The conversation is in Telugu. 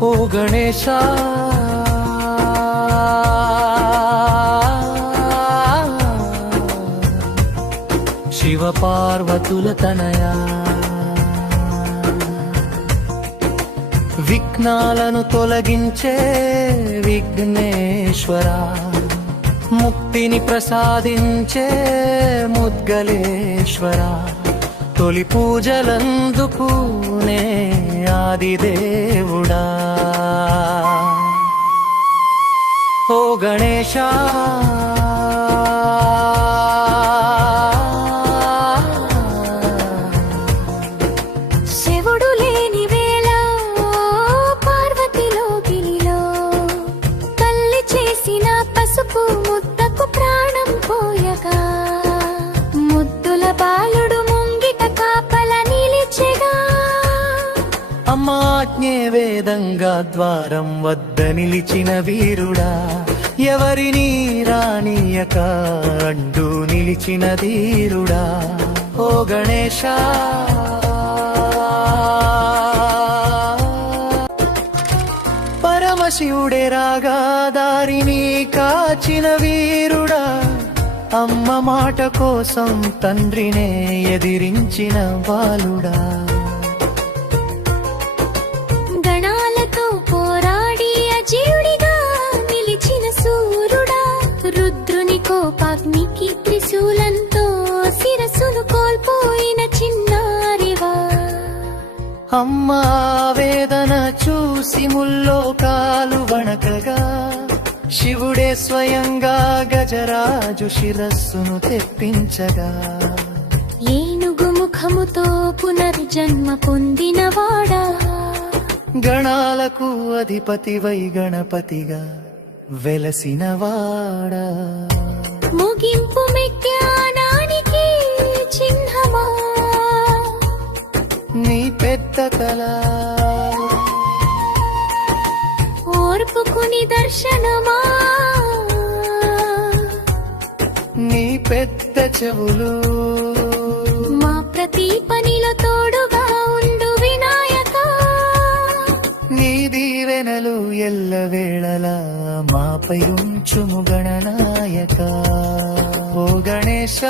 ఓ గణేశ శివ పార్వతుల తనయా విఘ్నాలను తొలగించే విఘ్నేశ్వరా ముక్తిని ప్రసాదించే ముద్గలేశ్వరా తొలి పూజలందుకునే ఆదిదేవుడా ఓ గణేశ శివుడు లేని వేళ పార్వతిలో గిలిలో తల్లి చేసిన పసుపు ముద్దకు ప్రాణం పోయగా ముద్దుల బాలుడు ముంగిట కాపల నిలిచెగా అమ్మాజ్ఞే వేదంగా ద్వారం వద్ద నిలిచిన వీరుడా ఎవరిని రానియక అంటూ నిలిచిన ధీరుడా ఓ గణేశ పరమశివుడే రాగా దారిని కాచిన వీరుడా అమ్మ మాట కోసం తండ్రినే ఎదిరించిన బాలుడా గణాలతో పోరాడి అజేయుడిగా నిలిచిన సూర్యుడా రుద్రుని కోపాగ్నికి త్రిశూలంతో శిరస్సును కోల్పోయిన చిన్నారివా అమ్మ వేదన చూసి ముల్లోకాలు వణకగా శివుడే స్వయంగా గజరాజు శిరస్సును తెప్పించగా ఏనుగు ముఖముతో పునర్జన్మ పొందినవాడా గణాలకు అధిపతివై గణపతిగా వెలసినవాడా ముగింపు మెజ్ఞానానికి చిహ్నమా నీ పెద్ద కళ ఓర్పుకు నిదర్శనమా నీ పెద్ద చెవులు మా ప్రతి పనిలో తోడుగా ఉండు వినాయక నీ దీవెనలు ఎల్లవేళలా మాపై ఉంచుము గణనాయక ఓ గణేశ